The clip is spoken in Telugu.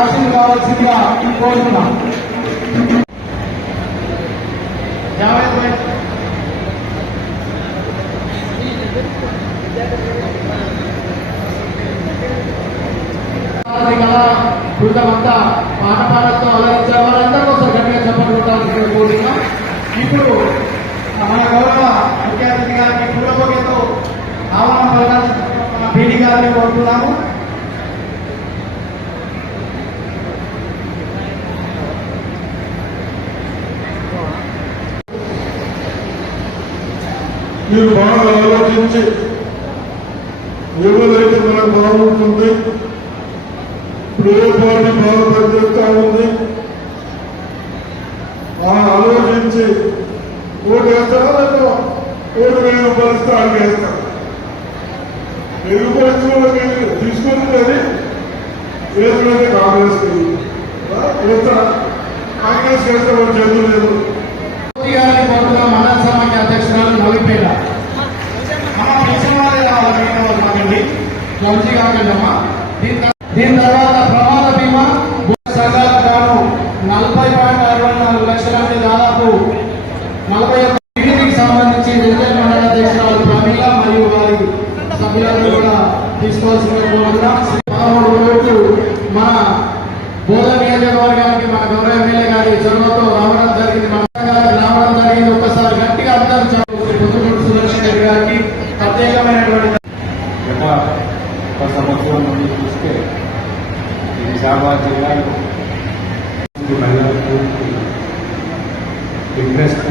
ఆశలు కావాల్సిందిగా కోరుతున్నాం. బృందమంతా పాట పాటలతో అలరించారు. వారందరూ ఒకసారి గట్టిగా చెప్పబడుతుంటారు కోరుతున్నాం. ఇప్పుడు మన గౌరవ ముఖ్య అతిథి గారికి పూలబొకేతో ఆహ్వానం పలకాల్సిన మన పీడి గారిని కోరుతున్నాము. మీరు బాగా ఆలోచించి ఎవరైతే మనకు బాగుంటుంది, ఇప్పుడు ఏ పార్టీ బాగా పనిచేస్తా ఉంది ఆలోచించి ఓటు వేస్తారా లేదా ఓటు మెరుగుపరిస్తే అడిగేస్తారు. మెరుగుపరిచిన తీసుకుని అది వేసుకుంటే కాంగ్రెస్ వేస్తారా? కాంగ్రెస్ వేస్తే వాడు చేతులు లేదు. మండల సమాఖ్య అధ్యక్షురాలు నవీపేట వంశీ కాకండమ్మా. దీని తర్వాత ప్రమాద బీమా సంఘాలకు గాను 40.64 లక్షల నుండి దాదాపు 41 సంబంధించి రిజర్వ్ మండల అధ్యక్షురాలు ప్రమీల మరియు వారి సభ్యులను కూడా తీసుకోవాల్సిన కోరుతున్నాం. 13 రోజులు మన బోధ నియోజకవర్గానికి మన గౌరవ ఎమ్మెల్యే గారి చొరవతో రావడం జరిగింది. ఒక్కసారి గట్టిగా అర్థం పొద్దుటూరు సుదర్శన్ రెడ్డి గారికి ప్రత్యేకమైనటువంటి ఒక సంవత్సరం నుండి చూస్తే నిజామాబాద్ జిల్లాలో మహిళలకు ఇంట్రెస్ట్